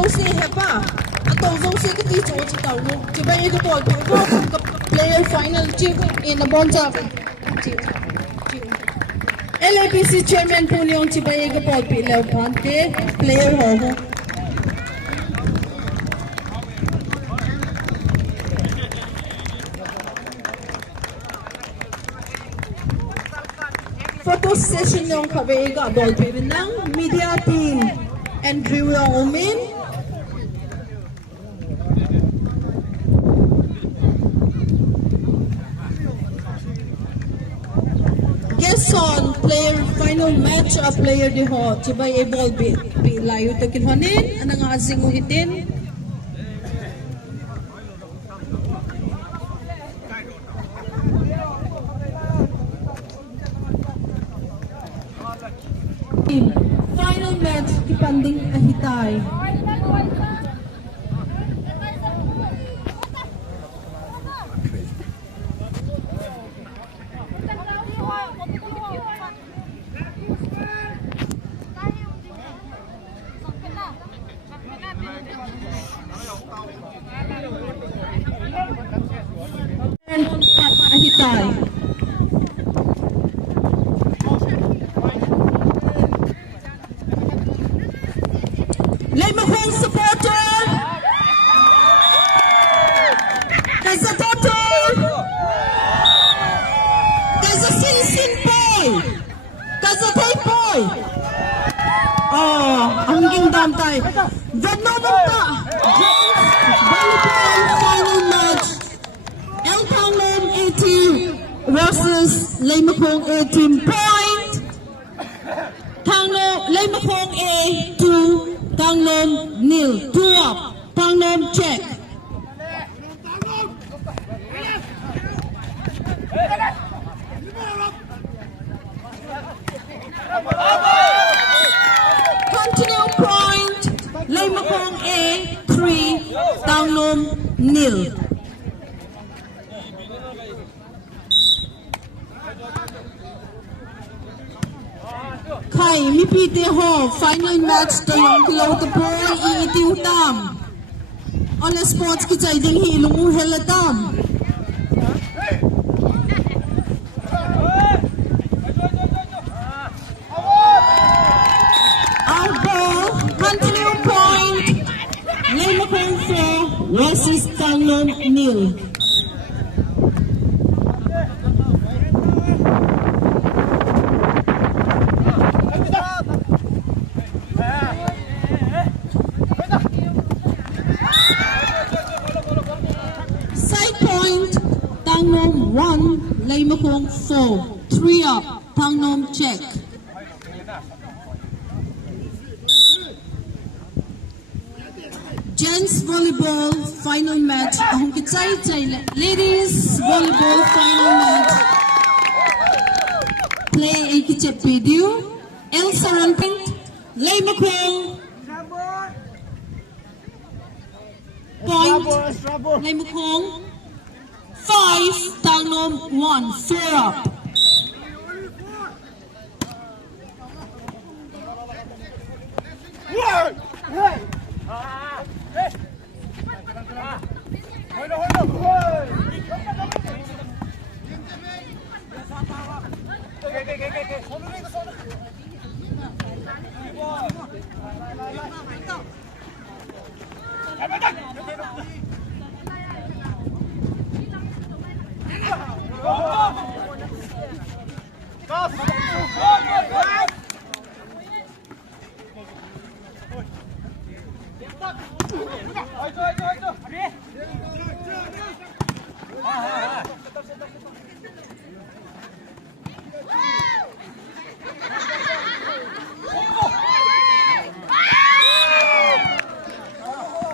zo si hepa atong zo si ka ti cho chi taw mo chi ba ye ka ball pi ko ka player final chi in the bonza LAPC chairman po niyo chi ba ye ka ball pi lew phan ke player ho ho photo session yung kabaiga ball pi ng media team Andrew Omin guest on player final match a player di ho chibay e ball pi layo to kinhonin anang asing uhitin final match kipanding ahitay ahitay Lemahong supporter Kaza Totor Kaza Sinsin Boy Kaza Tay Boy ang gindam tay Vanonta volleyball final match El Panglom A team versus Lemahong A team point Lemahong A 2 Panglom nil 2 up Panglom check continue point Lemahong A 3 Panglom nil Kai mipite ho final match tayong kilaw to po iiti utam on the sports ki chai ding hi lungu helatam our ball continue point Lemahong 4 versus Panglom nil Panglom 1, Lemahong 4, 3 up, Panglom check. Gents volleyball final match. Ahong kitsay ladies volleyball final match. Play a kitchep video. El Saramping, Lemahong point, Lemahong 5, Panglom 1, 4 up.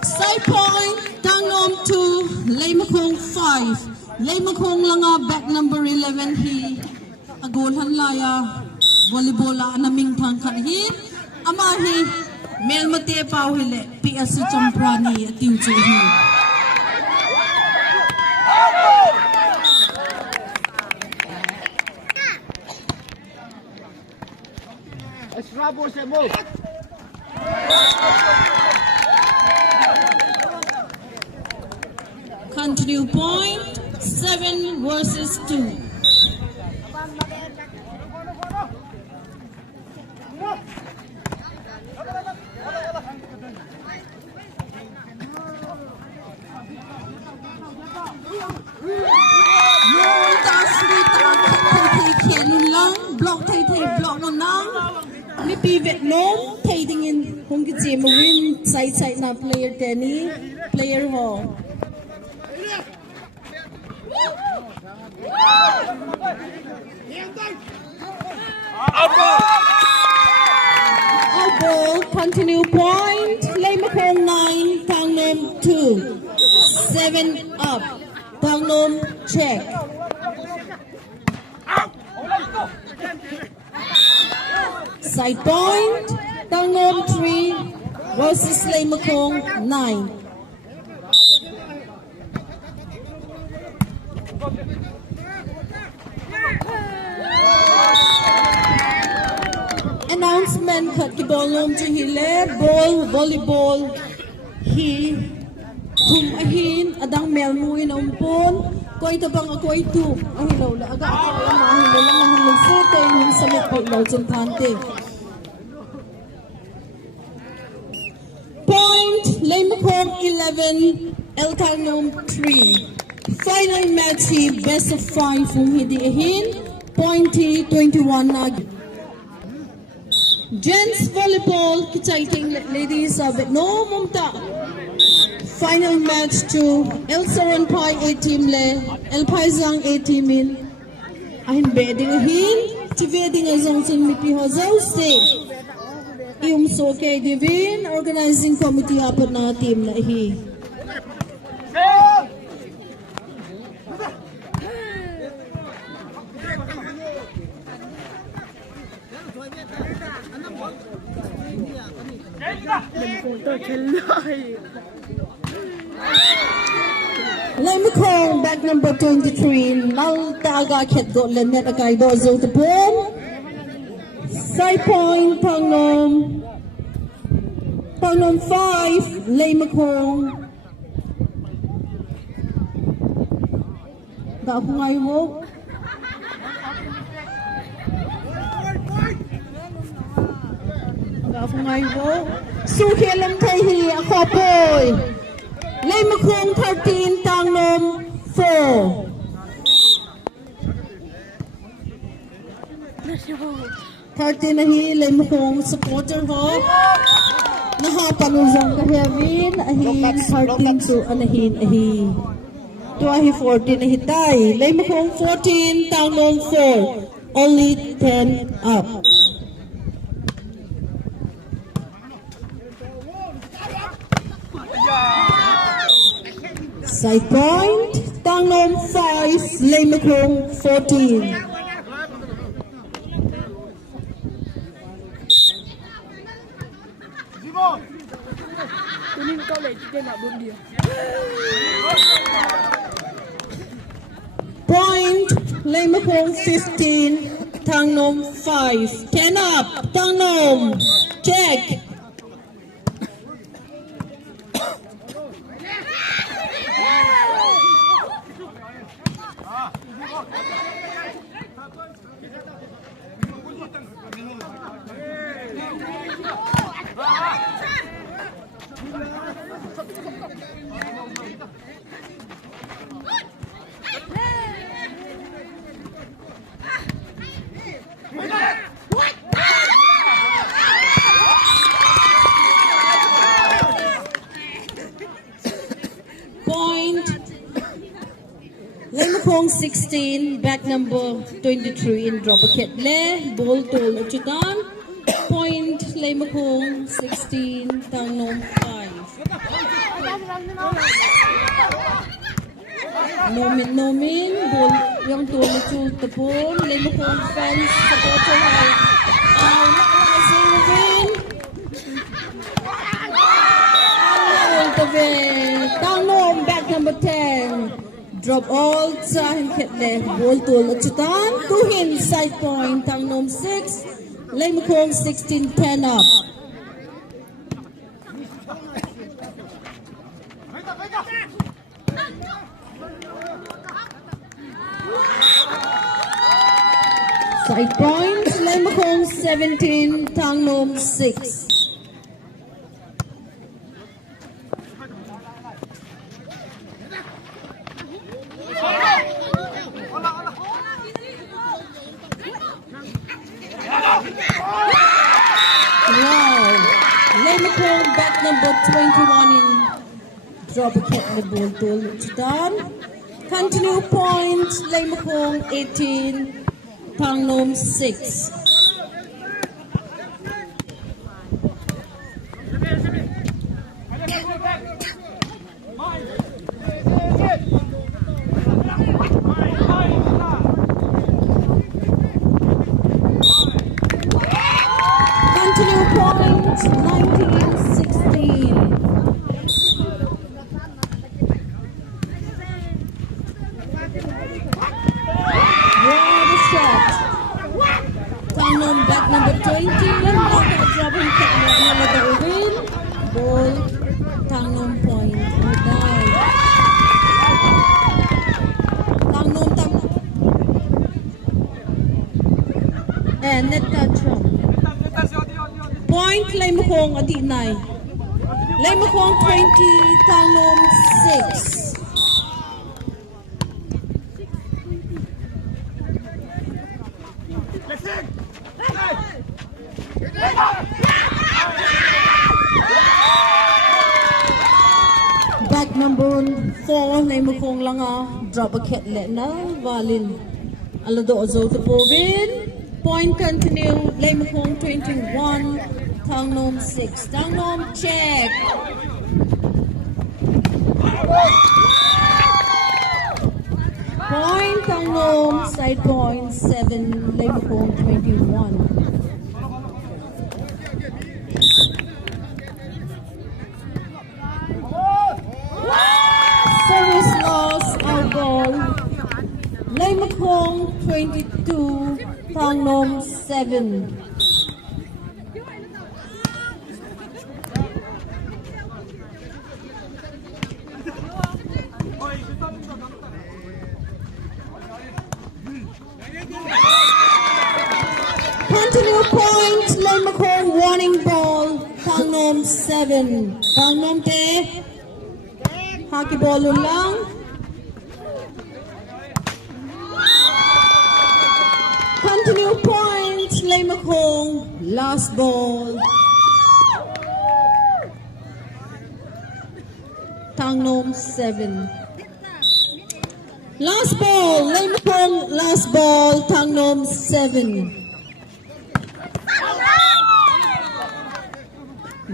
Side point, Panglom 2, Lemahong 5. Lemahong langa back number 11 hi agolhan laya volleyball anaming thangkhan hi amahi melmate pau hile PS champrani tiuche hi Esrabo se move last 2. Block thay block nó nang ni pi Việt Nam thay ding in hong ki che ma win side na player teni player ho out ball continue point Lê Mạc Hồng 9 Thang Nom 2 7 up Thang Nom check. Side point, Thang Nom 3 versus Lê Mạc Hồng 9. Announcement kat ki ball nom to hile ball volleyball hi kum ahin adang melmu in umpon ko ito bang ako ito ang hilaw la aga ako ang hilaw lang ang hilaw sete yung samit po ilaw jentante. Point Lê Mạc Hồng 11 Thang Nom 3. Final match hi best of 5 kung hindi ahin pointy 21 na. Gents volleyball kitaiting ladies of no mumta. Final match to El Saron Pai A team le El Paizang A team in ahin bedding ahin ti bedding azong sin mipi hozaw state. Ium so kay divin organizing committee apat na team na ahi. Lê Mạc Hồng back number 23 nal taga khet go lenet akay do zo the ball. Side point Thang Nom 5 Lê Mạc Hồng da ngay wo ngay wo su khelam thai hi Achoh poi Lê Mạc Hồng 13 Thang Nom 4. 13 na hi Lê Mạc Hồng supporter ho nahapanuzang ka Hevin ahin 13 to anahin ahi to ahi 14 na hitay Lê Mạc Hồng 14 Thang Nom 4 only 10 up. Side point Thang Nom 5 Lê Mạc Hồng 14. Point Lê Mạc Hồng 15 Thang Nom 5 10 up Thang Nom check. Point Lê Mạc Hồng 16 back number 23 in drop a ket le ball tol achutan. Point Lê Mạc Hồng 16 Thang Nom 5. Nomin ball yung tol achul tapon Lê Mạc Hồng fans supporter hai Thang Nom back number 10 drop all sa hinket le ball tol achutan tuhin side point Thang Nom 6 Lê Mạc Hồng 16 10 up. Side point, Lay Makong 17, Tang Nom 6. Wow, Lay Makong back number 21 in drop a kick the ball tool. It's done. Continue point, Lay Makong 18, Tang Nom 6. Continue point, 19-16. What a shot. Tang Nom back number 20. Not gonna drop him, another win. Ball, Tang Nom point. And down. Tang Nom tap. And net touch from. Point, Lay Makong adi 9. Lay Makong 20, Tang Nom 6. Back number 4, Lay Makong langa drop a cat letna Valin Alado Azo to Povin. Point continue, Lay Makong 21, Tang Nom 6. Tang Nom check. Point, Tang Nom, side point 7, Lay Makong 21. Service loss, out ball. Lay Makong 22, Tang Nom 7. Continue point, Lay Makong warning ball, Tang Nom 7. Tang Nom te. Hockey ball lang. Continue point, Lay Makong, last ball. Tang Nom 7. Last ball, Lay Makong, last ball, Tang Nom 7.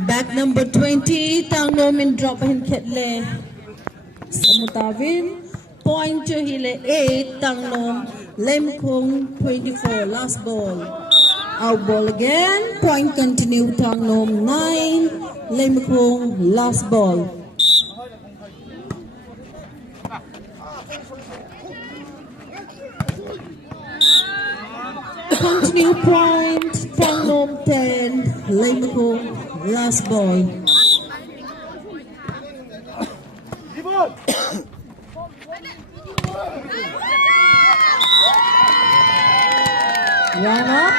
Back number 20, Tang Nom in drop hin ketle. Samutavin, point to hile 8, Tang Nom, Lay Makong 24, last ball. Out ball again, point continue, Tang Nom 9, Lay Makong, last ball. Continue point, Tang Nom 10, Lay Makong, last ball. Round up.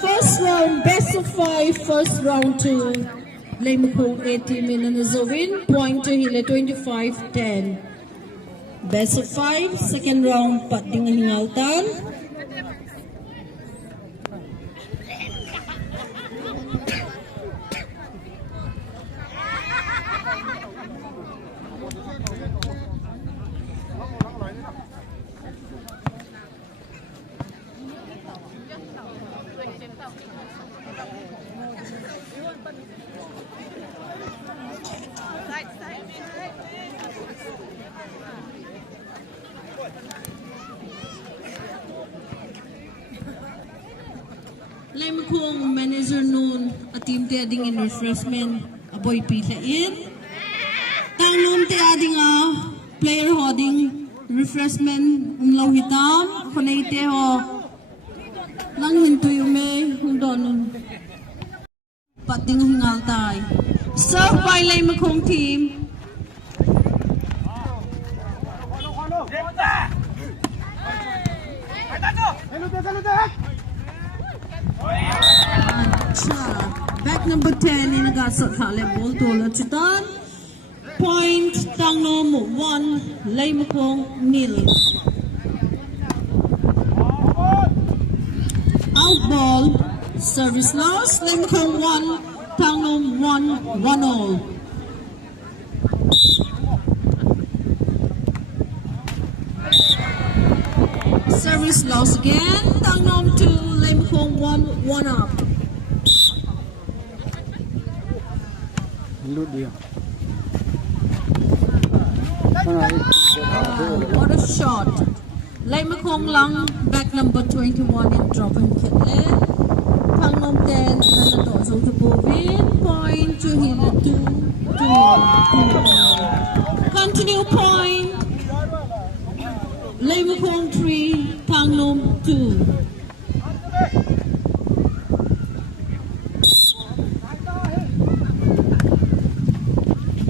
First round, best of 5. First round to Lay Makong 18 minutes of win. Point to hile 25-10. Best of 5. Second round, pat ding hingaltan. Lay Makong manager noon at team te ading in refreshment aboy pila in. Tang Nom te ading player holding refreshment umlaw hitam koneite ho lang hinto yume hundon pating hingal tay. Serve by Lay Makong team. Hey, Back number 10 in Gasot Hale ball to Chutan. Point Tangnom 1, Leimakong nil. Out ball, service loss, Leimakong 1, Tangnom 1, 1-all. Service loss again, Tangnom 2, Leimakong 1, 1-up. What a shot. Leimakong lang, back number 21 in drop and kitle. Tangnom 10, Nanato so to Bovin, point to Hila 2, 2. Continue point. Leimakong 3, Tangnom 2.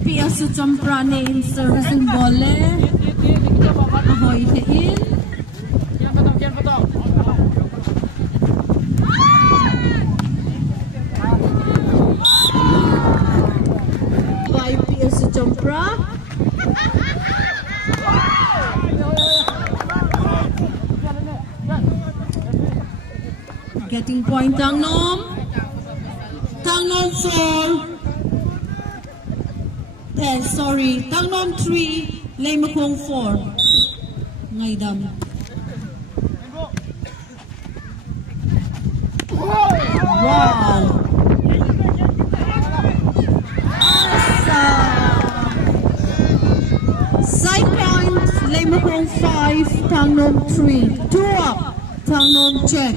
Piasu Champrane in service and volley. Ahoy in. By Piasu Champra. Getting point Tangnom. Tangnom 4. Sorry, Tangnom 3, Leimakong 4. Ngaydam. Wow. Side point, Leimakong 5, Tangnom 3. 2 up, Tangnom check.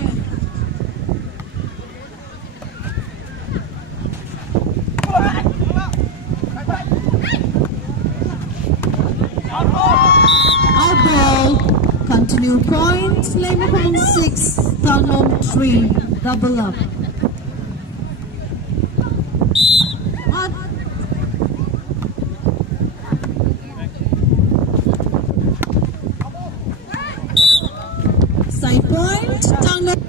Continue point, Leimakong 6, Tangnom 3, double up. Side point, Tangnom.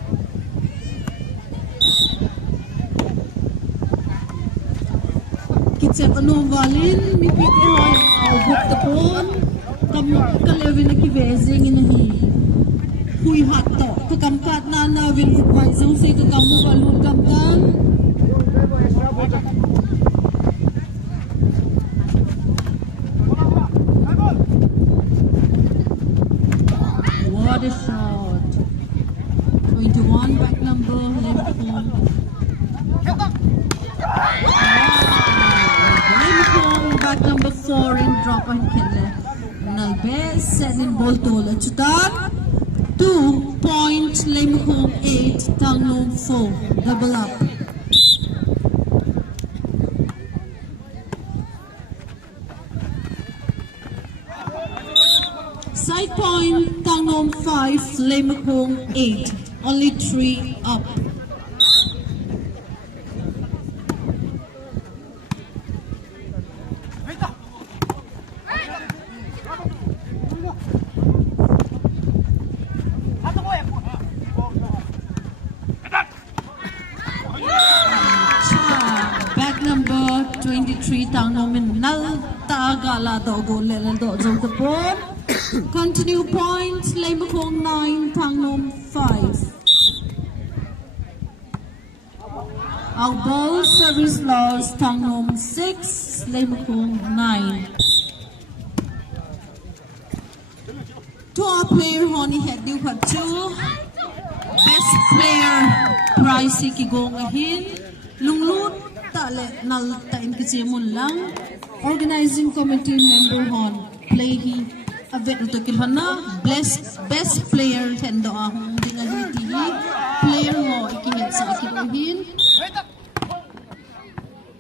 Kitset ano valin, mipiti hoy ang buk tapon. Kalewin na kivezing inahi. Huy hato, kakamkat na nawin kupay susi kakamu balun kamkan. What a shot. 21 back number, Leimakong. Leimakong back number 4 in drop and killer. Nalbe, setting ball to Chutan. 2 point, Leimakong 8, Tangnom 4, double up. Side point, Tangnom 5, Leimakong 8, only 3 up. Back number 23, Tangnom in Nal Tagala Dogo Lelando Zotapon. Continue points, Leimakong 9, Tangnom 5. Our ball service loss, Tangnom 6, Leimakong 9. To our player, Honey Head New Part 2. Best player, prize ikigong ahin. Lunglut tale nal tain kisimun lang. Organizing committee member hon. Play hi avet to kilhana. Best player hendo ahong dingan hiti. Player ho ikingat sa ikigohin.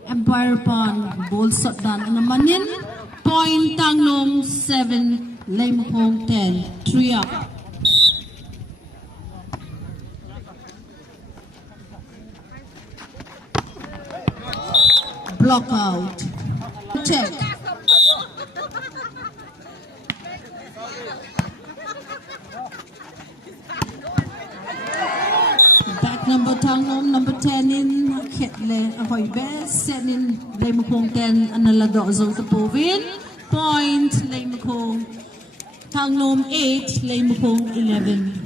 Empire Pond ball shot dan namanin. Point Tangnom 7, Leimakong 10. 3 up. Block out. Check. Back number Tangnom, number 10 in Ketle Ahoy Best, set in Lemukong 10 Analado Zotapovin. Point Lemukong Tangnom 8, Lemukong 11.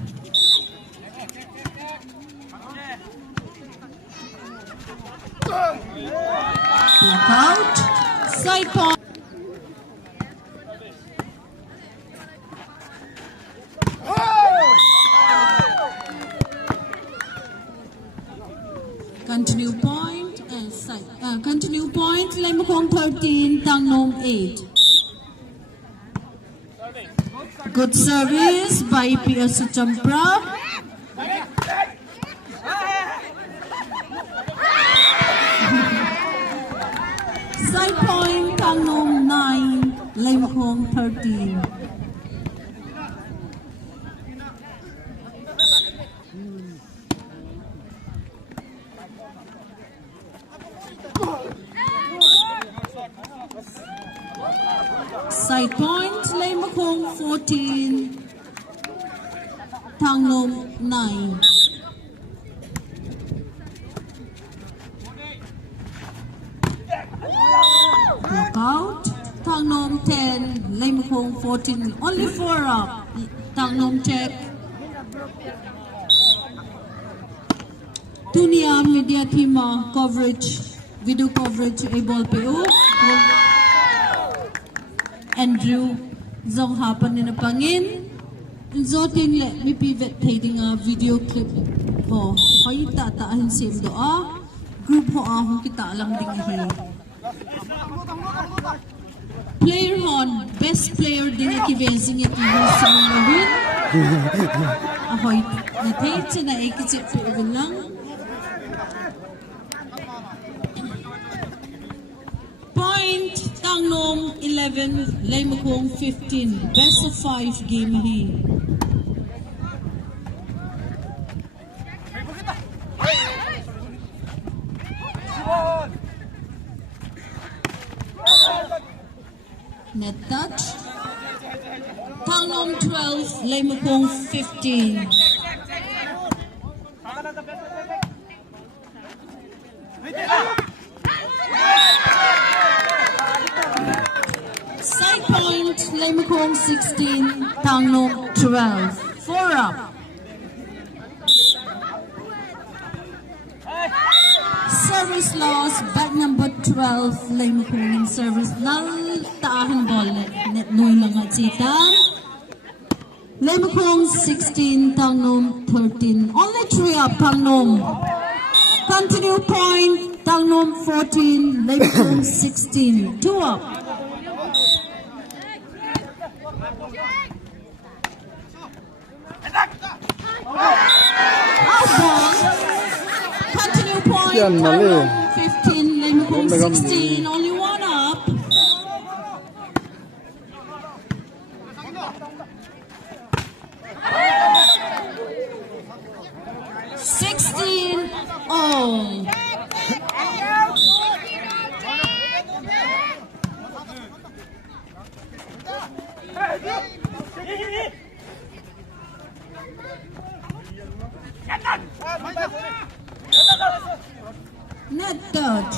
Block out. Side point. Continue point and side. Continue point. Lemukong 13, Tangnom 8. Good service by P.S. Champra. Side point, Tangnom 9, Lemukong 13. Side point, Lemukong 14, Tangnom 9. Out. Tangnom 10, Lemukong 14. Only 4 up. Tangnom check. Tunia media team coverage, video coverage able PO. Andrew zong hapan ni napangin. Zoting let me pivot taking a video clip ho. Hoy tataahin sim doa. Group ho ahong kita lang ding hi. Player hon, best player din ang kivezing ito sa mga win. Ahoy, natay siya na ikisip po lang. Point, Tangnom 11, Lemukong 15. Best of 5 game he. Net touch. Tangnom 12, Lemukong 15. Side point, Lemukong 16, Tangnom 12. 4 up. Service loss, back number 12, Lemukong in service. Naltaahan ball, net noy lang at sitang. Lemukong 16, Tangnom 13. Only 3 up, Tangnom. Continue point, Tangnom 14, Lemukong 16. 2 up. Out ball. Continue point, Tangnom 15, Lemukong 16. Only 1 up. Oh. Net touch.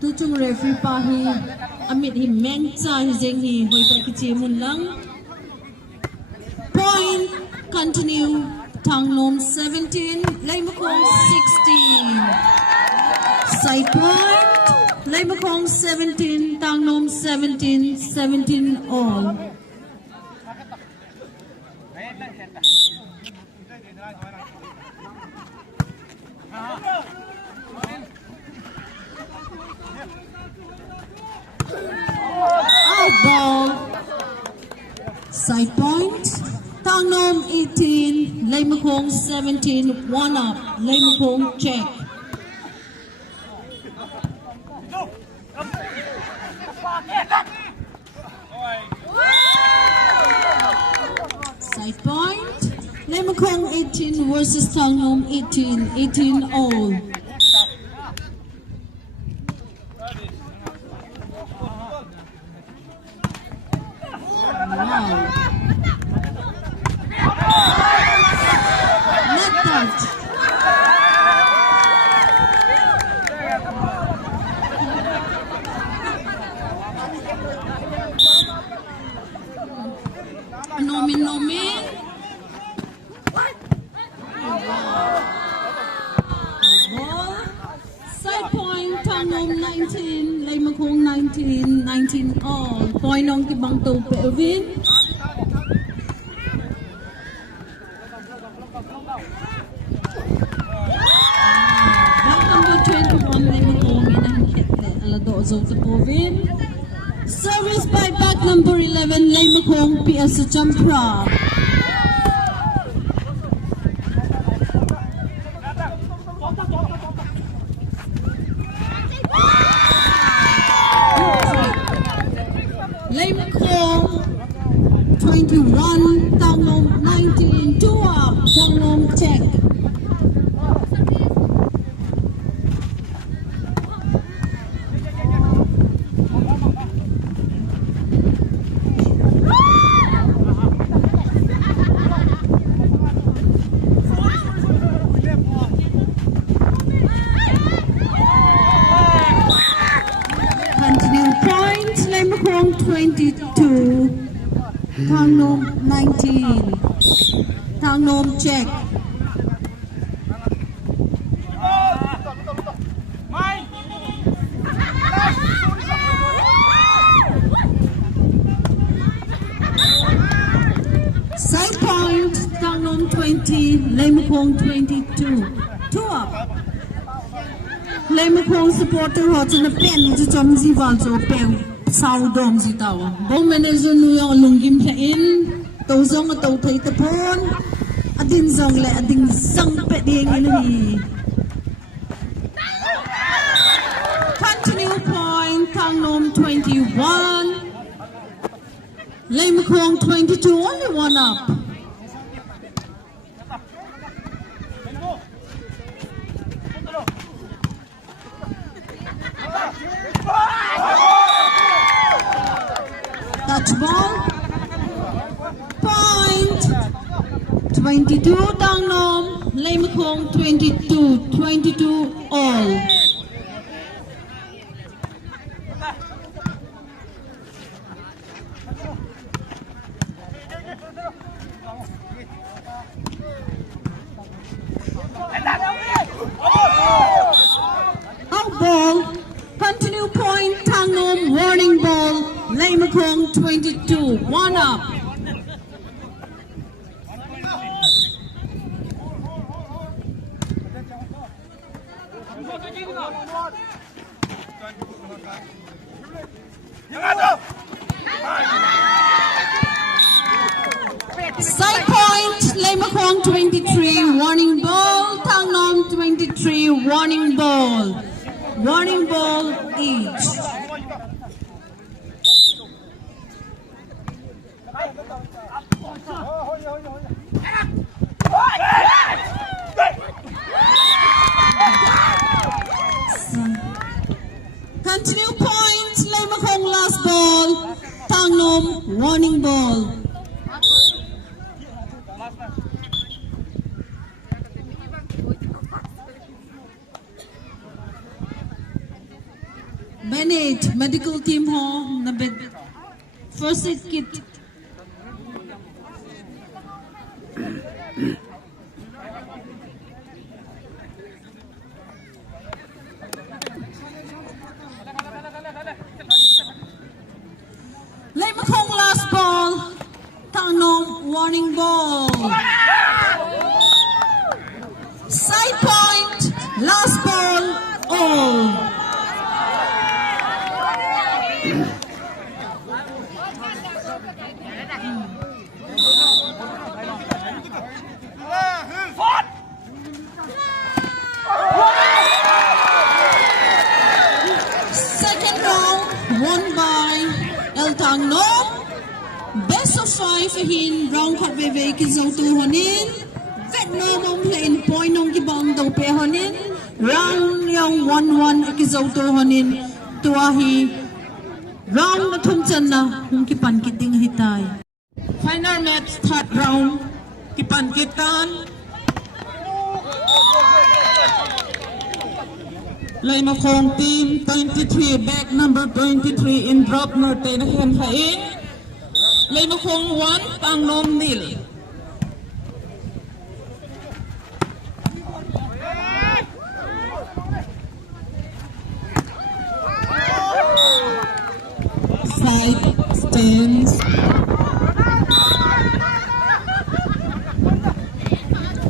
Tuchung referee pahi amit hi mensa hi zeng hi hoi ta kichimun lang. Point. Continue. Tangnom 17, Lemukong 16. Side point. Lemukong 17, Tangnom 17, 17 all. Out ball. Side point. Tangnom 18, Lemukong 17, 1 up. Lemukong check. Side point. Lemukong 18 versus Tangnom 18, 18 all. Wow. 19 all. Point on kibang to Pervin. Number 21 Lay Makong inangkit alado zo to Pervin. Service by back number 11 Lay Makong PS Champra. Lay Makong 21, Tangnom 19, 2 up, Tangnom check. Continue point, Lay Makong 22, Tangnom 19, Tangnom check. Side point, Tangnom 20, Lay Makong 22, 2 up. Lay Makong supporter ho chuna pen ju chom ji wal jo pen sau dom ji taw. Bo manager nu yang lungim tha in to zong to thai ta phon adin zong le adin sang pe ding in hi. Continue point, Tangnom 21, Lay Makong 22, only 1 up. Touch ball. Point. 22 Tangnom, Lay Makong 22, 22 all. Out ball. Continue point, Tangnom, warning ball, Lay Makong 22, 1 up. Side point, Lay Makong 23, warning ball, Tangnom 23, warning ball. Warning ball each. Continue point, Lay Makong last ball, Tangnom warning ball. Bennett, medical team ho, na bed. First aid kit. Lay Makong last ball, Tangnom warning ball. Side point, last ball, all. Second round won by Tangnom. Best of 5 hin round khat ve ve ki zo tu honin. Vietnam on play in point on ki bang do pe honin. Round yang 1-1 ki zo tu honin. Tua hi round na thum chan na hung ki pan ki ding hitai. Final match third round ki pan ki tan. Lay Makong team 23 back number 23 in drop norte na hen hain. Lay Makong 1 Tangnom 0. side stands.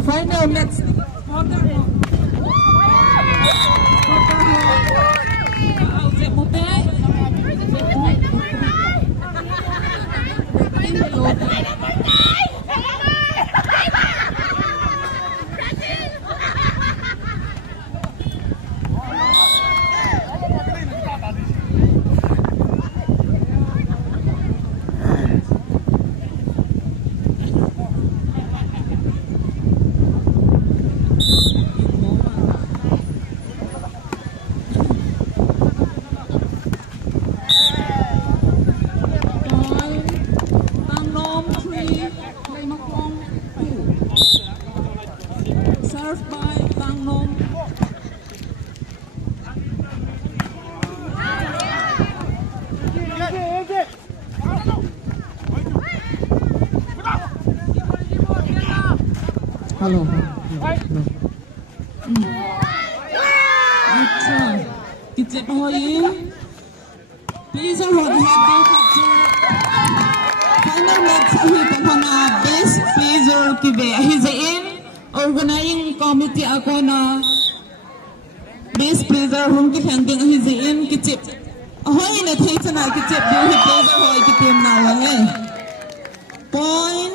Final match. Served by Tang Nom. Hello. अच्छा कितने हो ये? Please hold head down capture. Final match ahi pahana best pleaser kibe ahi zain. Organizing committee ako na best pleaser hum ki handing ahi zain kichip. Ahoy na thay sana kichip di pleaser hoy kitim na wale. Point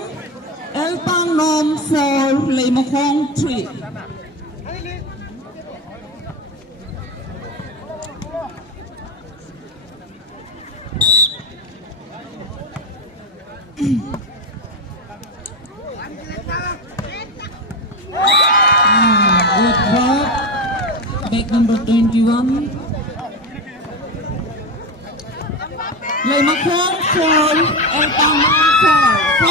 El Tang Nom 4 Lei Makong 3. Good work. Back number 21. Lei Makong 4 El Tang Nom 4. 4-0.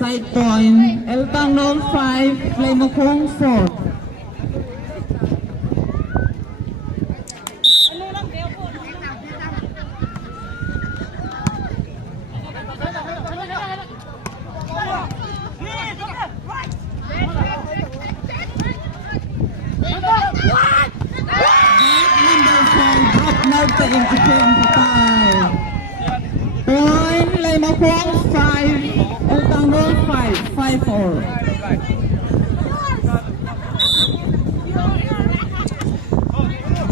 Side point, El Tang Nom 5, Lei Makong 4. Number 4, drop Marta in Achoh ang patay. Point, Lei Makong 5. El Tang Nom 5, 5-4.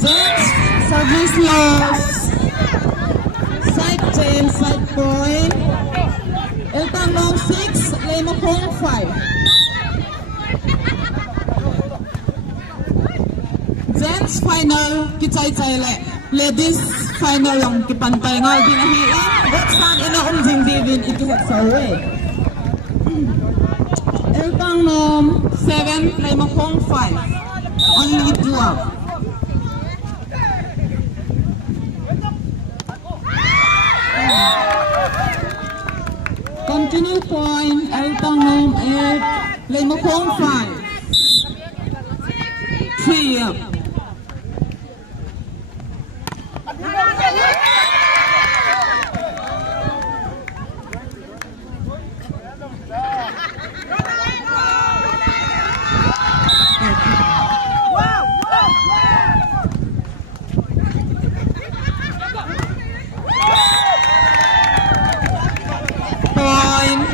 James, service loss. Side chain, side point. El Tang Nom 6, Lei Makong 5. Gents final, kichay-chay le. Ladies final yung kipantay nga dinahiin. That's not ina Divin ikihat sa way. El Tang Nom 7, Lei Makong 5. Only 12. Continue point, El Tang Nom 8, Lei Makong 5. 3 up.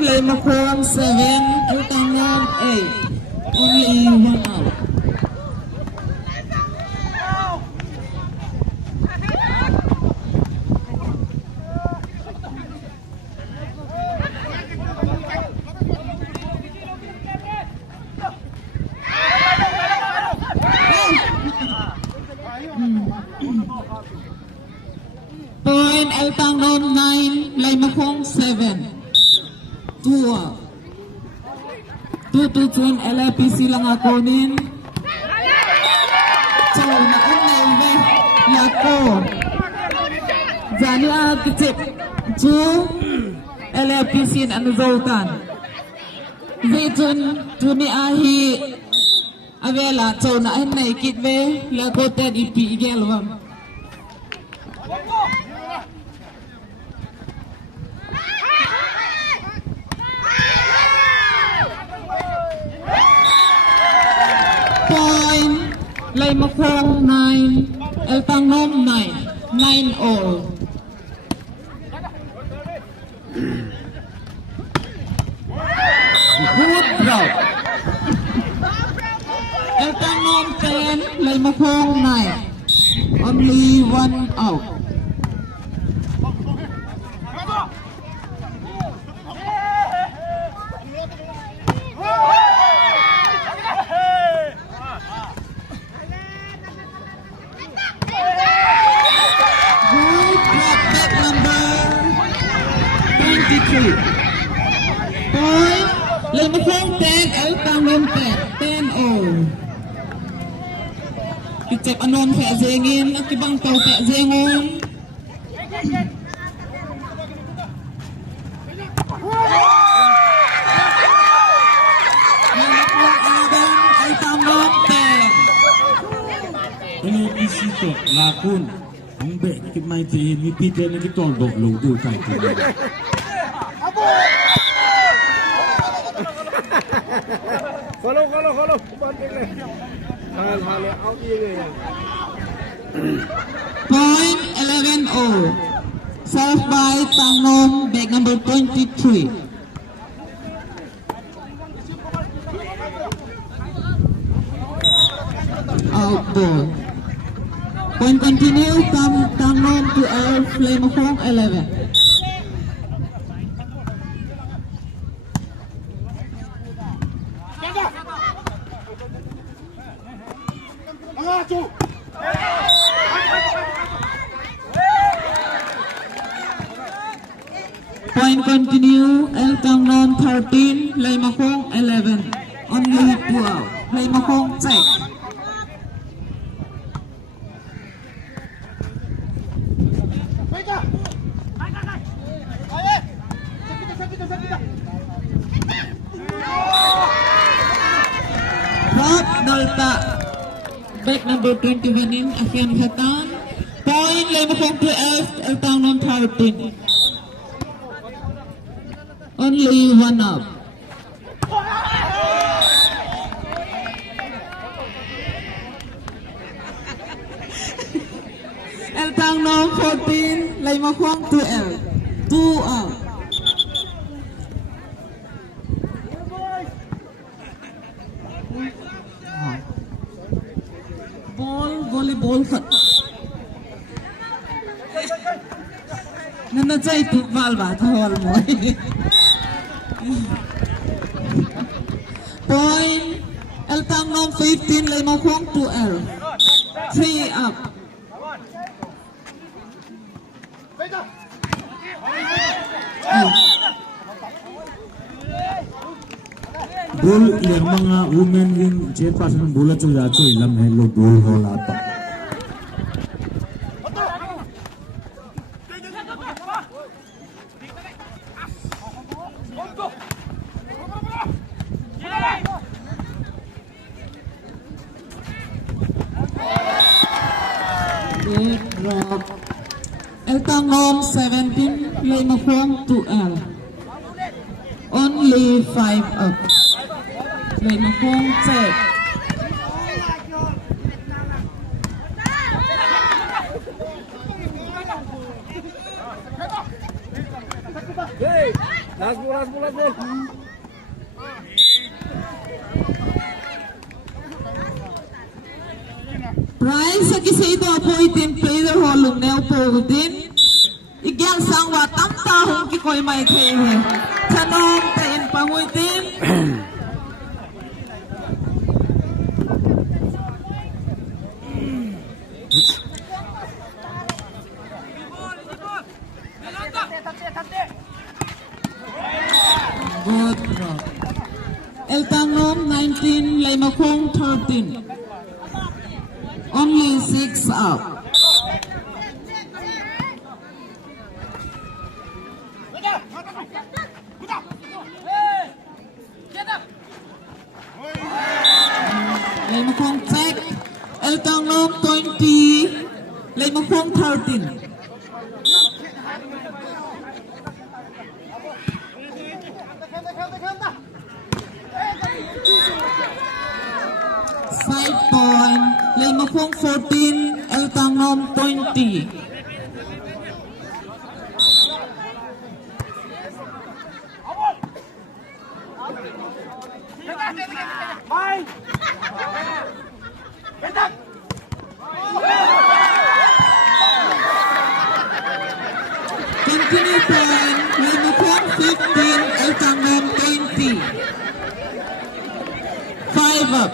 Lei Makong 7, El Tang Nom 8. Only 1 out. Point El Tang Nom 9, Lei Makong 7. 2 chun LPC lang ako nin. So na unay yako. Jani kitip. Ju LPC anu zautan. Zitun tuni ahi avela so na unay kitwe lako ten ipi gelwam. Makong 9, El Tangnom 9, 9 all. Good job. El Tangnom 10, Lay Makong 9. Only 1 out. Point, Lay Makong 10, El Tangnom 10, 10 all. Kicep anon kaya zengin, at ibang tao kaya zengon. Lay Makong 11, El Tangnom 10. Ini isi tu lakun. Ambek kita main ti ni kita ni kita dok lu tu kai tu. Follow. Banting le. Hal out ye. Point 11 all. Served by Tangnom, bag number 23. Out ball. Point continue, Tangnom to Lay Makong 11. Achoh. Point continue, El Tangnom 13, Lay Makong 11. Only 2 out. Lay Makong check. Drop Dalta. Back number 21 in Afian Hatan. Point Lay Makong 12, El Tangnom 13. Only 1 up. El Tangnom 14, Lay Makong 12. 2 out. Volleyball kat. Nanajay football ba thawal mo. Point El Tangnom 15, Lay Makong 12. 3 up. Bol yang mga women wing chairperson bola tu jacu ilam hello bol hola apa. Good drop. El Tangnom 17, Lay Makong 12. Only 5 up. Lay Makong check. Hey, last ball. Price sa kisa ito po itin player holong neo po itin. Igyang sangwa tamtahong kikoy may kaya. Tanong tain panguitin. Good drop. El Tangnom 19, Lay Makong 13. Only 6 up. Lay Makong check. El Tangnom 20, Lay Makong 13. Side point, Lay Makong Continue point. Lay Makong 15, El Tangnom 20. 5 up.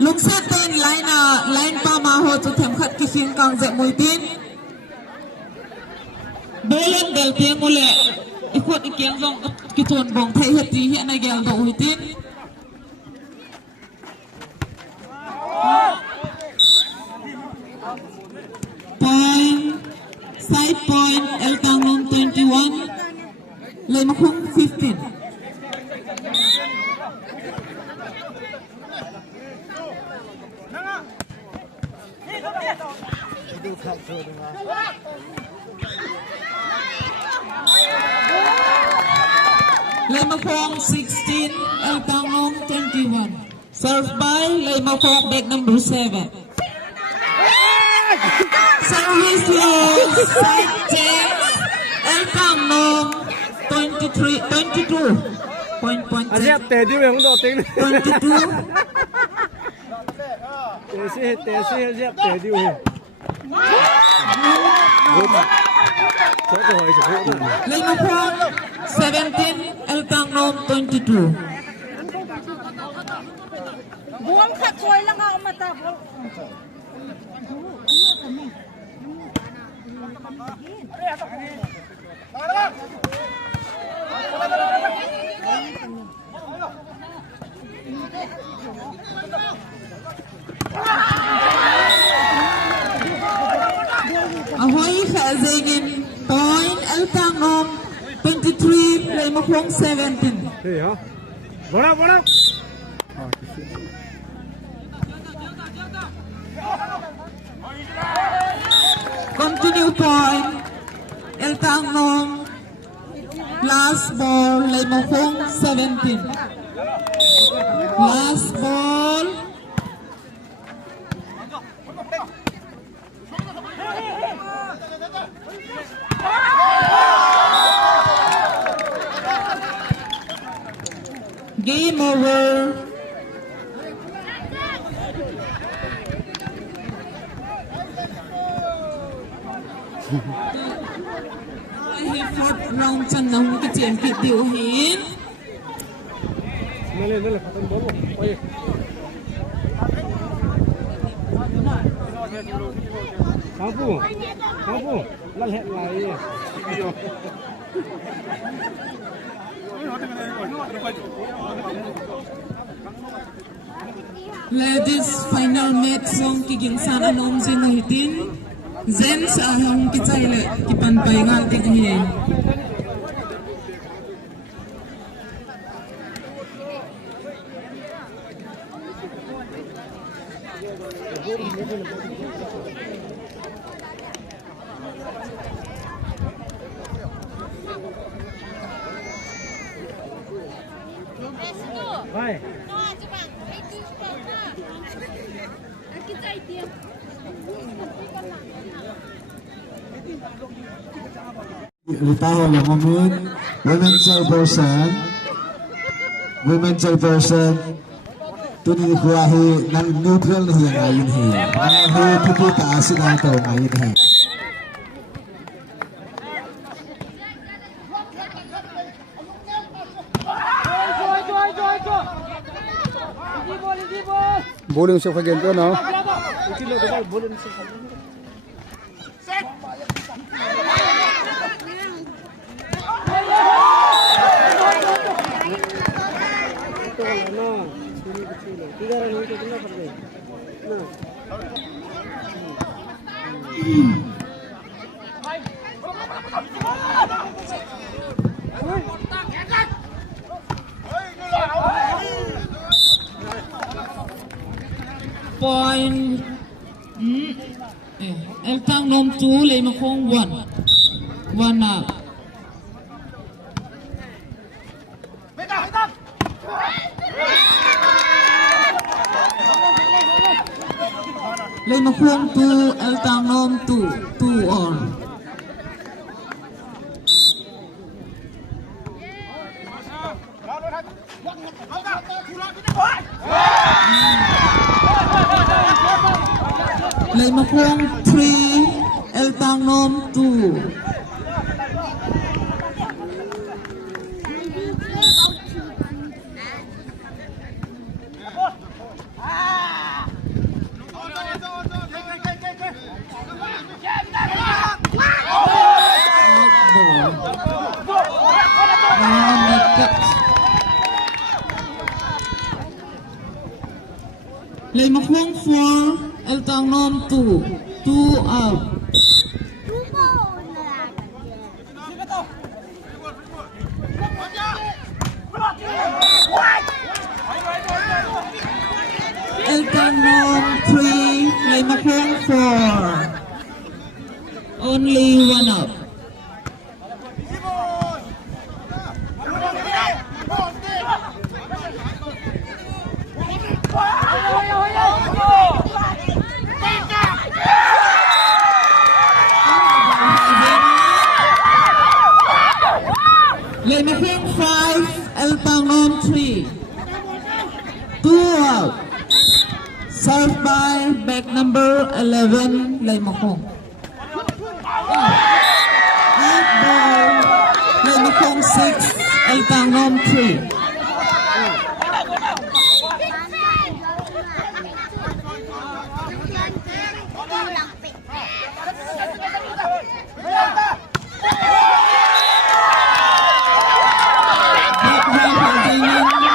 Lung sa 10 line pa maho to them khat kising kang zek muitin. Bolan del tiang mule. Ikut ikiang zong kiton bong thai heti hi na gel do muitin. Point, side point, El Tangnom 21, Lay Makong 15. Lay Makong 16, El Tangnom 21. Served by Lay Makong, back number 7. Service loss, side change, El Tangnom 22. Point. Asia tè điêu không độ tính. 22. Tè xe Asia tè điêu. Chỗ rồi chỗ rồi. Lay Makong 17, El Tangnom 22. Buang kat soy lang ako mata. Ahoy Khazegin, point El Tangnom 23, Lay Makong 17. Thế hả? Vào đâu. Continue point, El Tangnom, last ball, Lay Makong 17. Last ball. Game over. Fourth round chân nông cái chiến kịch điều hiến. Đây là phạt bóng rồi. Quay. Sáng phu, lăn hẹn lại. Ladies final match song kiging sana nom sin hitin. Zen sa hong kichaile kipan paingal tighin. Vai. Ritaho yang moment women's person tuni kuahi nang neutral hi ngayon hi he pupita asina to ngayon hi bowling sa again to no Point. El Tangnom 2, Lay Makong 1. 1 up. Lay Makong 2, El Tangnom 2 on. Lay Makong 3, El Tangnom 2. Lay Makong 4, El Tang Nom 2. 2 out. El Tang Nom 3, Lay Makong 4. Only 1 out. Lay Makong 5, El Tang Nom 3. 2 out. Served by back number 11, Lay Makong. Out ball, Lay Makong 6, El Tang Nom 3.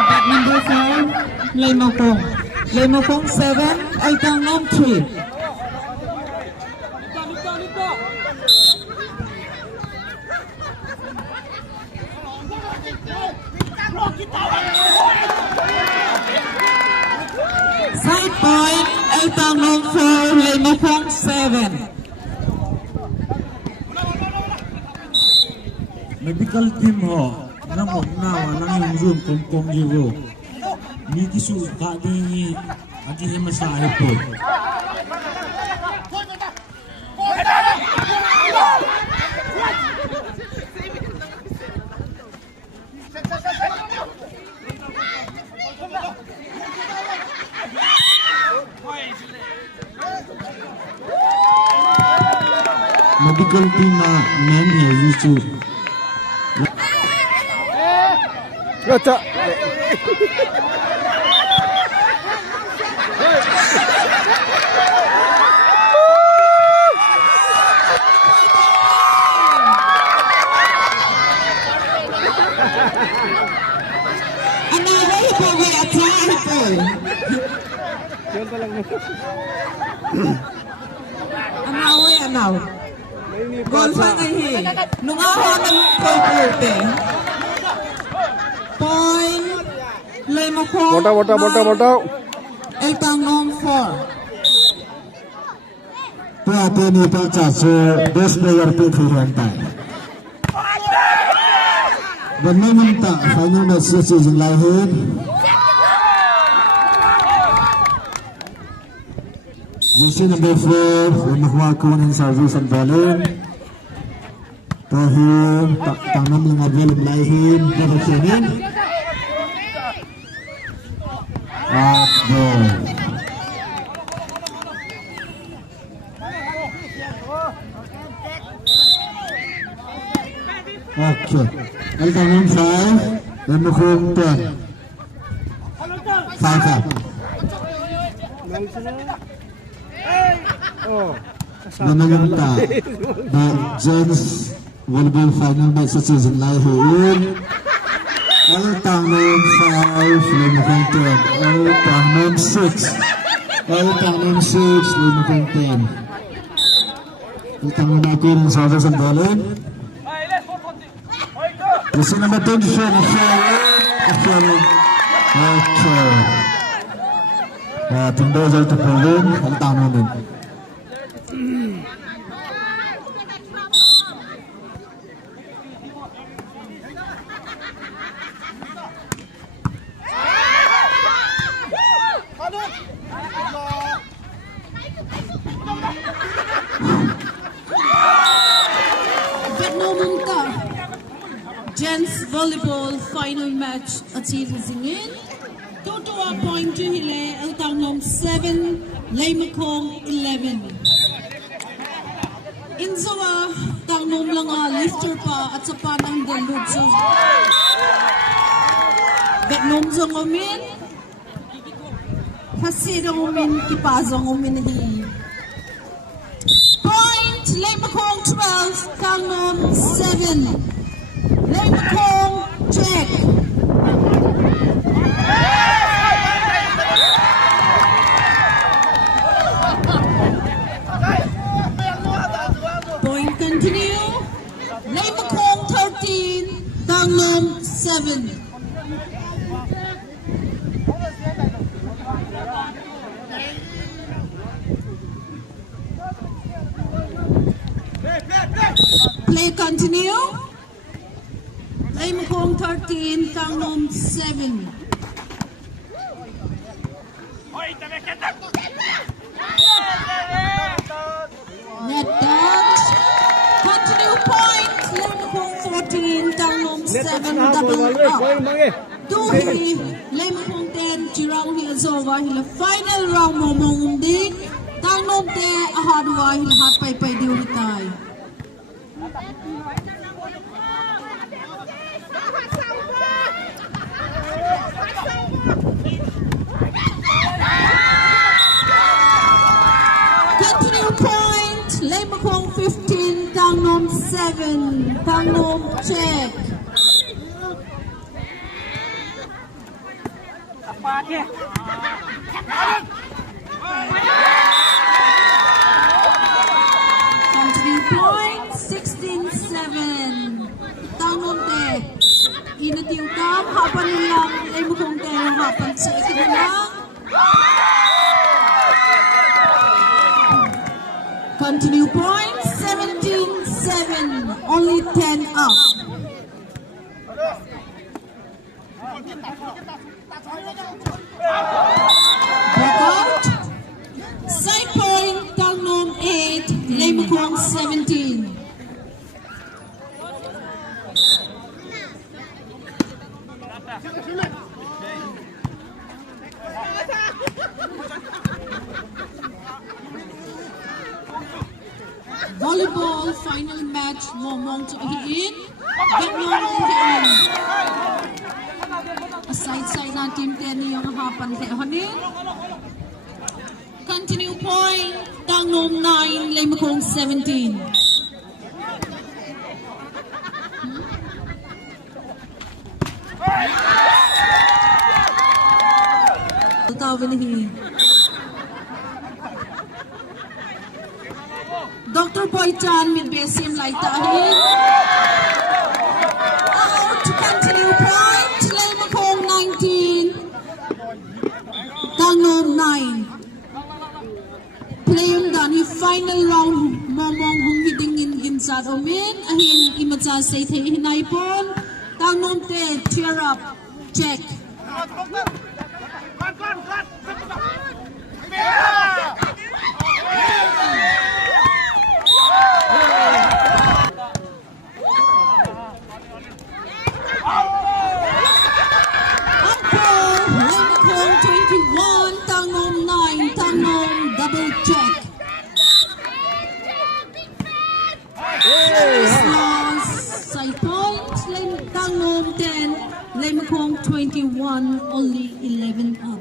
Back number 4, Lay Makong. Lay Makong 7, El Tang Nom 3. Side point, El Tang Nom 4, Lay Makong 7. Medical team ho namon nawa nang yung zoom kung jiwo ni kisu ka di agi sa masahe po medical team men he yusu Gotcha. Anaway po may atay po. Anaway, anaw. Golfa na hi. Nungaho ng po. Point, Lay Makong. Botaw. El Tang Nom 4. Pwede ni Pachaso, best player po Hirantay. Benimenta, final match sa season lahir. Jersey number 4, nakuha ko ng service and bowling. Tahir, tangan ng available lahir, direksyonin. At ball. Okay. El Tang Nom 5, dan Makong 10. 5 up. Oh. Benimenta, the Gents volleyball final match sa season lahir. El Tang Nom 5, Lay Makong 10. El Tang Nom 6. El Tang Nom 6, Lay Makong 10. El Tang Nom ako ng service and bowling. Jersey number 24, Achoh. Okay. Timbal to Poland, El Tang Nom. Gents volleyball final match achieved in. Toto point to Hile, El Tang Nom 7, Lay Makong 11. Inzawa, Tang Nom lang lifter pa at sa panang dalog sa Bet Nom zong umin, hasirang umin, kipazong umin hi. Point, Lay Makong 12, Tang Nom 7. Lay Makong check. 13, Tangnom 7. Play continue. Lay Makong 13, Tangnom 7. Net dot. Continue point. Lay Makong 14, Tangnom 7. Double up. Duhi. Lay Makong 10. Chirang hi azova. Hila final round mo mong umdik. Tangnom te ahadwa. Hila hat pay pay diuritay. Continue point. Lay Makong 15, Tangnom 7. Tangnom check. Continue point. 16-7. Tangnom te. Inatiu tam. Hapan nilang. Lay Makong te. Hapan check nilang. Continue point, 17-7, only 10 up. Breakout. Side point, Tangnom 8, Lay Makong 17. Volleyball final match momong to hiin. Gagmong hiin. Side na team 10 yung hapan hiin. Continue point. Tangnom 9, Lay Makong 17. Tawin hiin. Dr. Boy Chan with Besim Laitahin. Out to continue point. Lay Makong 19. Tangnom 9. Play yung dan. Final round. Momong hong hidingin ginsad omin. Ahin imatsa sa ite hinaipon. Tangnom te. Cheer up. Check. Side point, Tangnom 10, Lay Makong 21, only 11 up.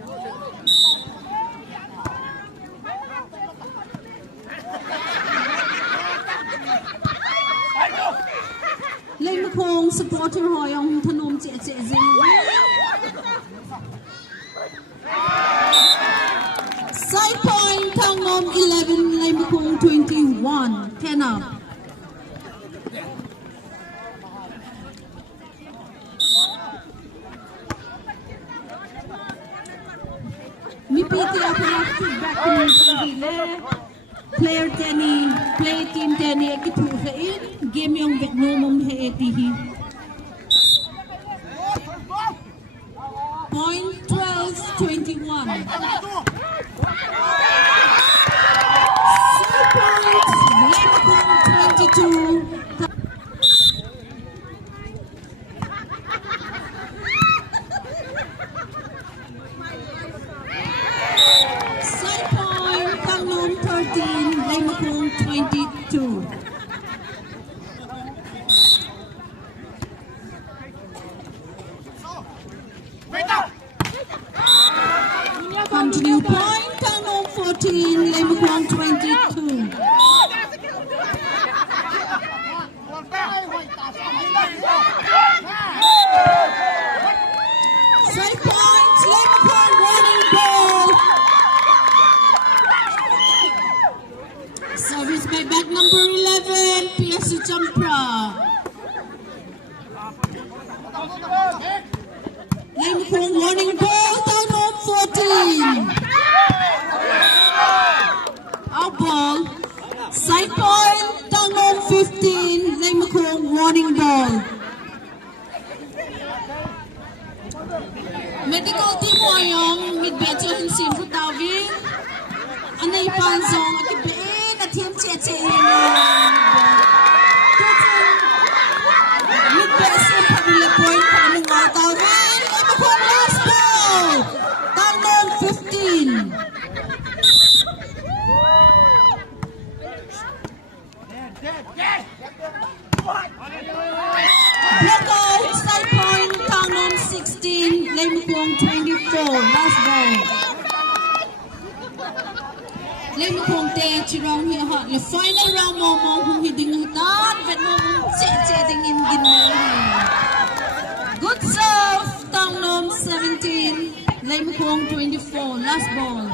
Lay Makong supporter ho yung Tangnom che zing. Side point, Tangnom 11, Lay Makong 21, 10 up. Mipiti ako na feedback ko sa hile. Player teni, play team teni kitu hain. Game yung Vietnam haetihi. Point 12-21. Point, Lay Makong 22. Side point, Tangnom 13, Lay Makong 22. Continue point, Tangnom 14, Lay Makong 22. Side point, Lay Makong running ball. Service by back number 11, Piasu Champra. ball. Medical team mo yung midbetso yung sim sa tawin. Anay panzong at ipiin at team cheche yung midbetso yung pabila point pa anong mga tawin. Ito po last ball. Tanong 15. Blackout, side point, Tangnam 16, Lemukong 24, last ball. Lemukong te, chirong hiya hot, the final round mo mo kung hiding hitan, but mo mong che-che-ding himgin mo. Good serve, Tangnam 17, Lemukong 24, last ball.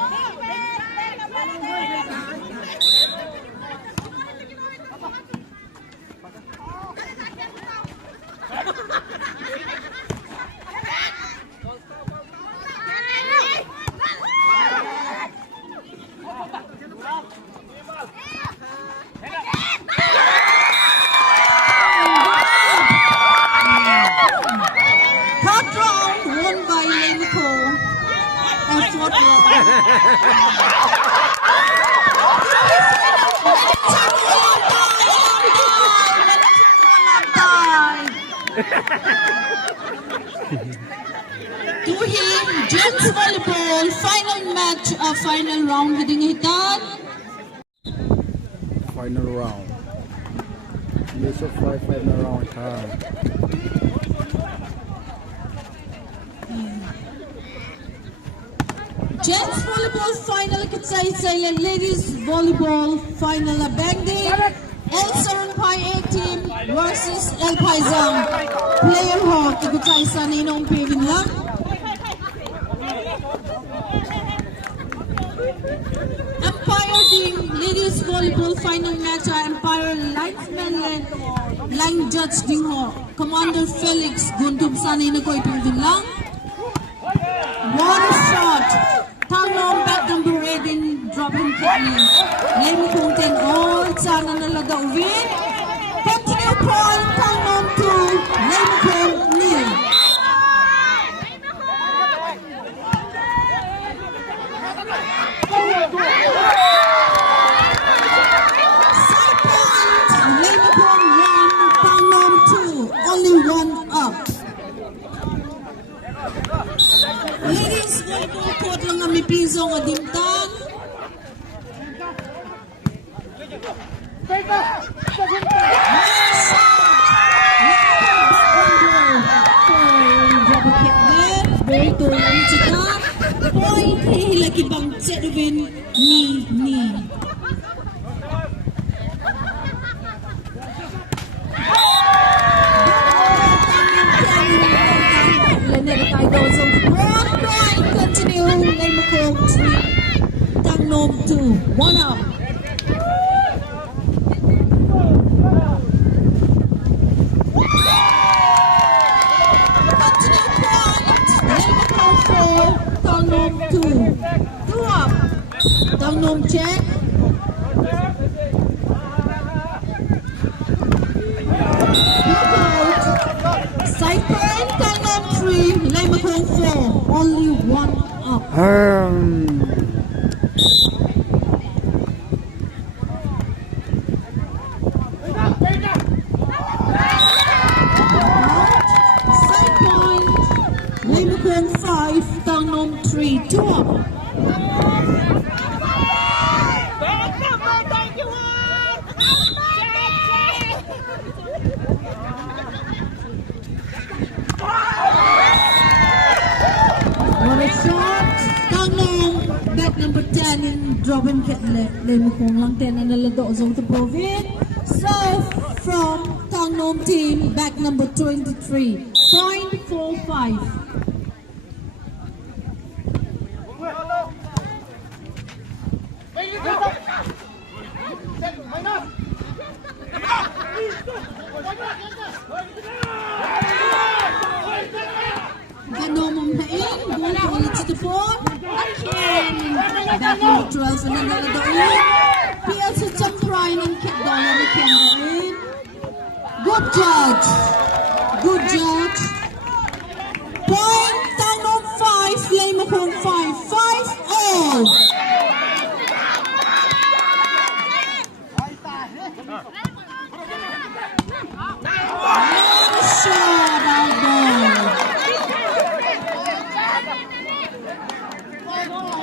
Third round won by Lemiko. And fourth round. To him, Gents Volleyball, final match, final round heading hitan. Final round. Best of 5 final round. Gents Volleyball final kitsay silent ladies volleyball final banging El Saranpai A team versus El Paizang player hawk kitsay sa ninong pivin lang. Empire team ladies volleyball final match Empire linesman line judge ding ho Commander Felix Guntub sa ninong ko ipivin lang. Water shot. Tanong back number 18, dropping kidney. Lemi kung 10 all, sana nalaga win. Continue point, Tanong 2, Lemi kung nil. Side point, Lemi kung 1, Tanong 2, only 1 up. Ladies, volleyball court lang ang may piso nga dimtang. Very tulang sika. Point hihilaki bang Sedwin ni. Continue, Lemukong 3, Tangnam 2, 1 up. Continue point, Lemukong 4, Tangnam 2, 2 up. Tangnam check. Blackout. Side point, Tangnam 3, Lemukong 4, only 1 up. Side point, Lemukong 5, Tangnam 3, 2 up. What a shot! Tangnam, back number 10 in Robin Ketle. Lemukong lang 10 na nalado sa Provin. Serve from Tangnam team, back number 23. 0.45. Ganomong hain, goal to ulit sa tupon. Again, back number 12 na nalado ulit. PL sa Champray ng kick down na Ken. Good judge. Good judge. Point Tangnam 5, Lay Makong 5. 5-all. Shot out ball.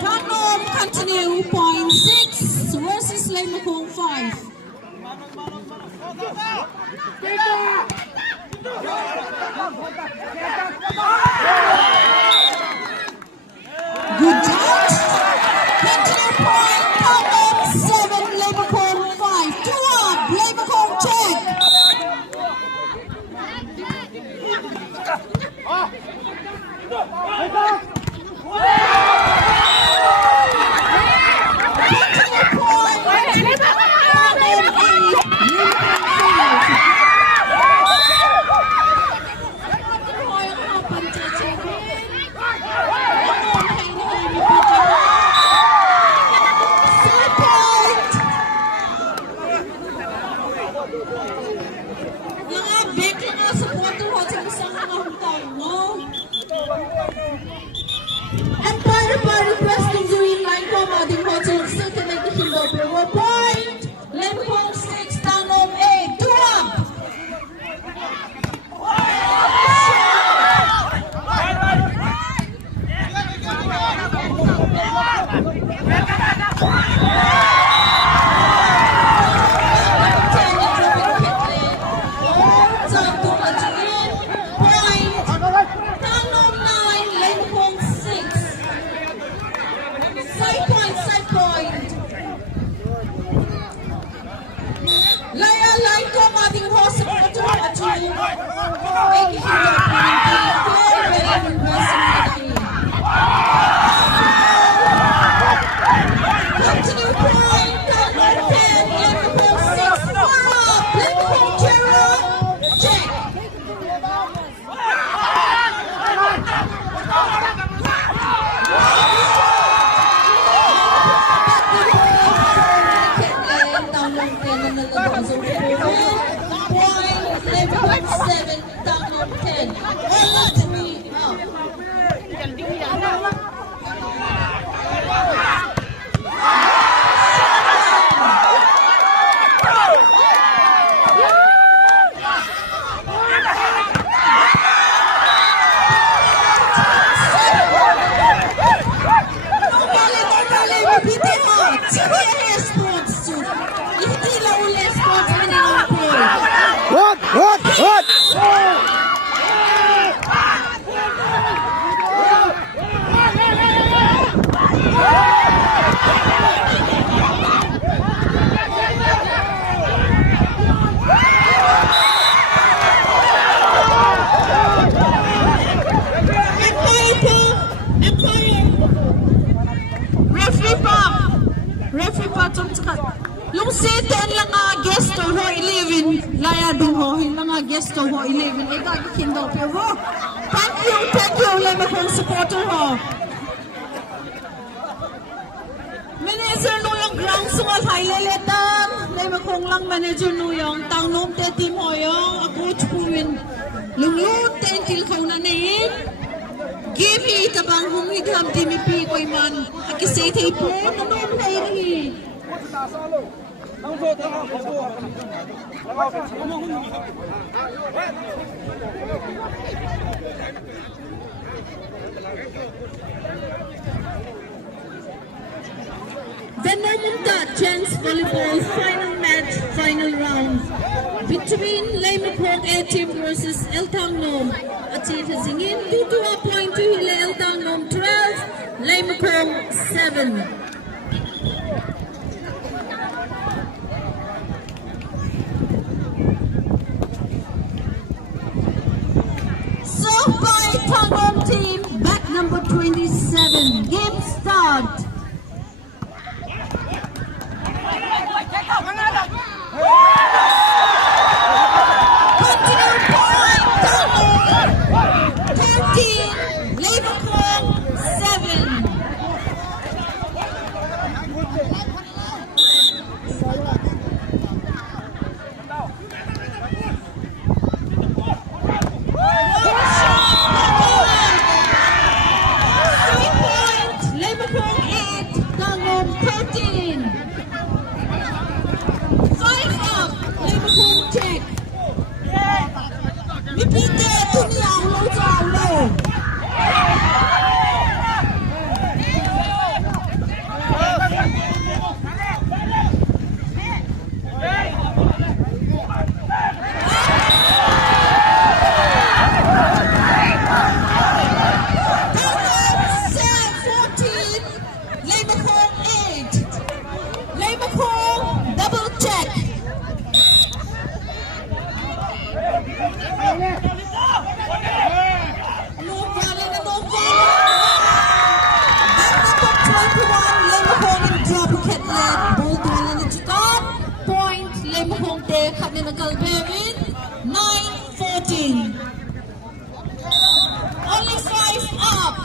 Tangnam continue. Point 6 versus Lay Makong 5. Good judge. Continue point. Tangnam 7, Lay Makong 5. 2 up. Lay Makong check. Continue point. Tangnam 8, Lay Makong 5. Empire Party Preston Green Line Commanding Hotel second at the Hindo River Point. Lemkong 6, Tangnam 8, 2 up. Lung seten lang nga guest ho 11 laya ding ho lang nga guest ho 11 ay gagikin daw pero ho. Thank you Lay Makong supporter ho. Manager no yung ground sungal highlightan Lay Makong lang manager no yung Tangnam te team ho yung coach puwin lungyut tentil kaw na nahin. Give it abang humidham timipi ko'y man akisay tayo po nanon kairi. The Namunta Chance Volleyball final match, final round between Lay Makong A team versus El Tangnam. Achieve singin 2-2 point to El Tangnam 12, Lay Makong 7. By Tangnam team, back number 27. Game start. Continue point, Tangnam 13, Lay Makong 7. Mipite, tuniyaw, lo. Double check. No valid. Back number 21, Lemahong and drop wicket led. Ball dwelling into God. Point, Lemahong there, coming a Galberin. 9-14. Only 5 up.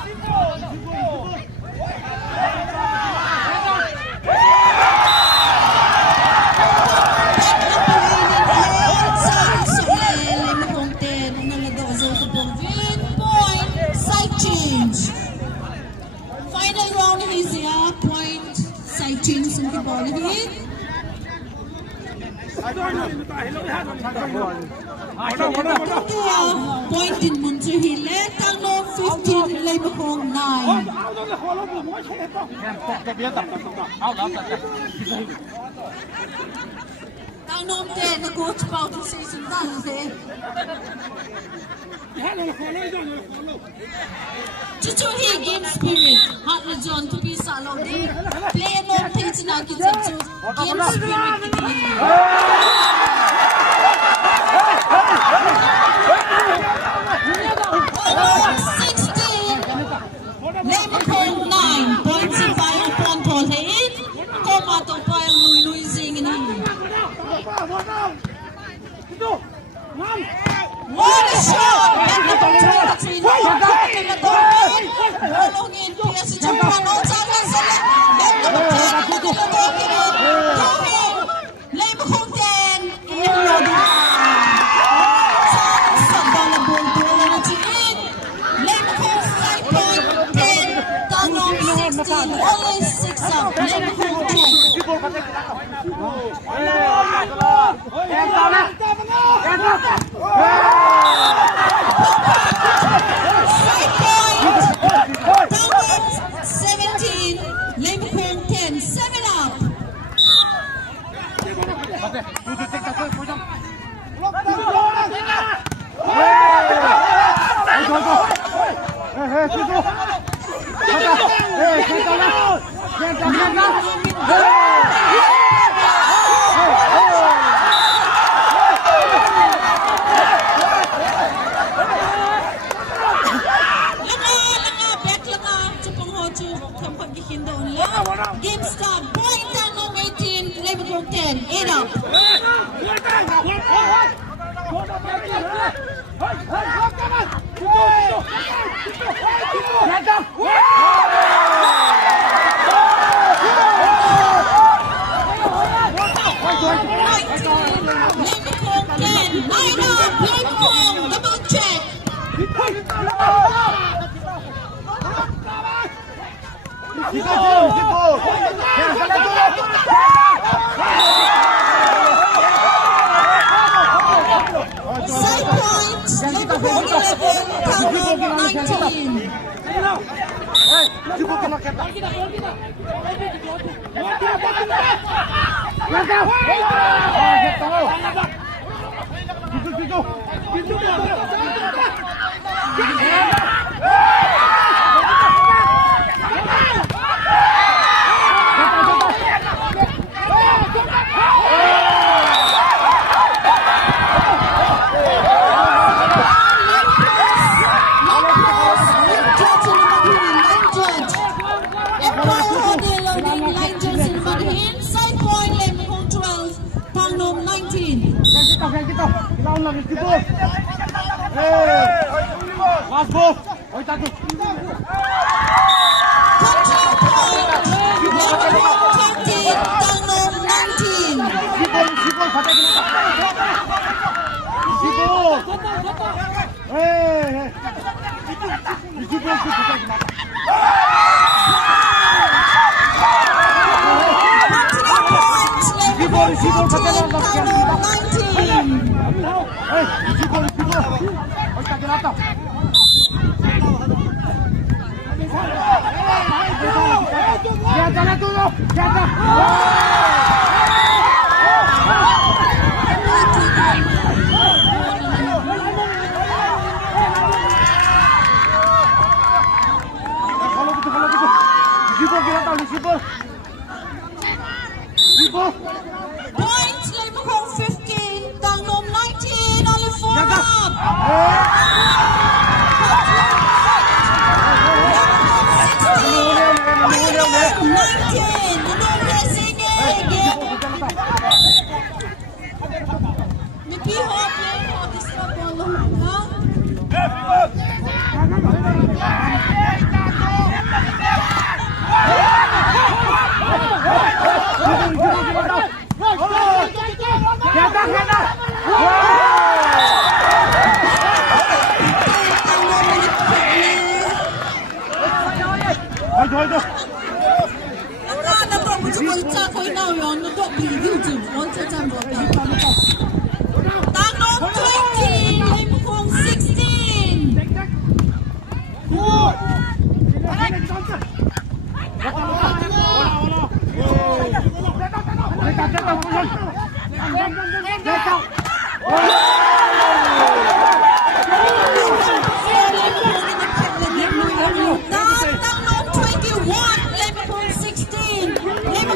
Final round is here. Point side change in the ball hit. Point in Munzu Hile. Tangno 15, Lemahong 9. Tangno 10, the coach about the season done. Chuchuhi game spirit. Hot na John to be salo din. Play no things na kita to game spirit kiti. 16. Lemahong 9 points in fire upon Paul Hayes. Koma to pa yung nui sing ini. What a shot! Back number 23. Rolling in, Pierce Japan. Back number 10. Lemahong 10. In Lodi. Ball Lemahong 5.10. Tangong 16. Only 6 up. Lemahong 17, Lemahong 10, 7 up. Game start. Point Tangong 18, Lemahong 10. 8 up. Lemahong 10. 9 up. Lemahong. Double check. Side points, Lemahong 11, Tangong 19. Side point, Lemahong 12, Tangong 19. Last ball. Control point, Lemahong 20, Tangong 19. Points, Lei Makong 15, Tang Nom 19, only 4 up. Tang Nom 20, Lei Makong 16. Tang Nom 21, Lei Makong 16. Lei Makong 10.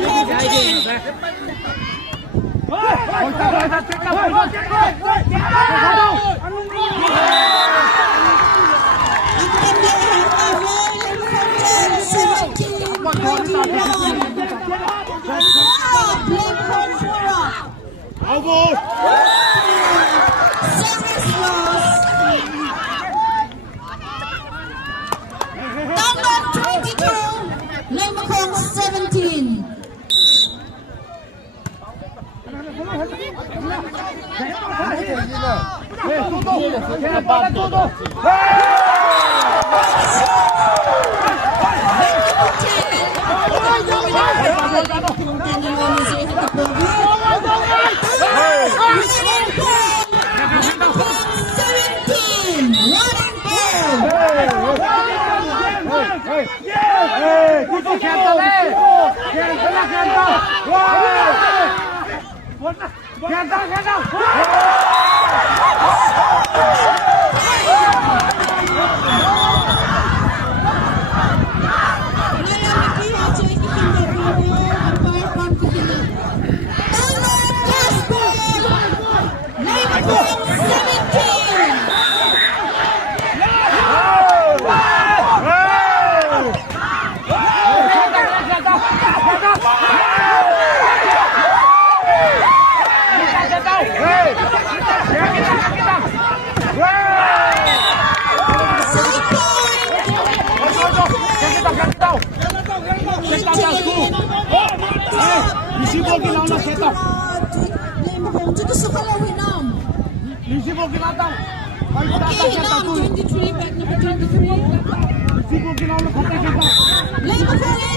Tang Nom 22, Lei Makong 17. Okay, now 23, back number 23. Lei Makong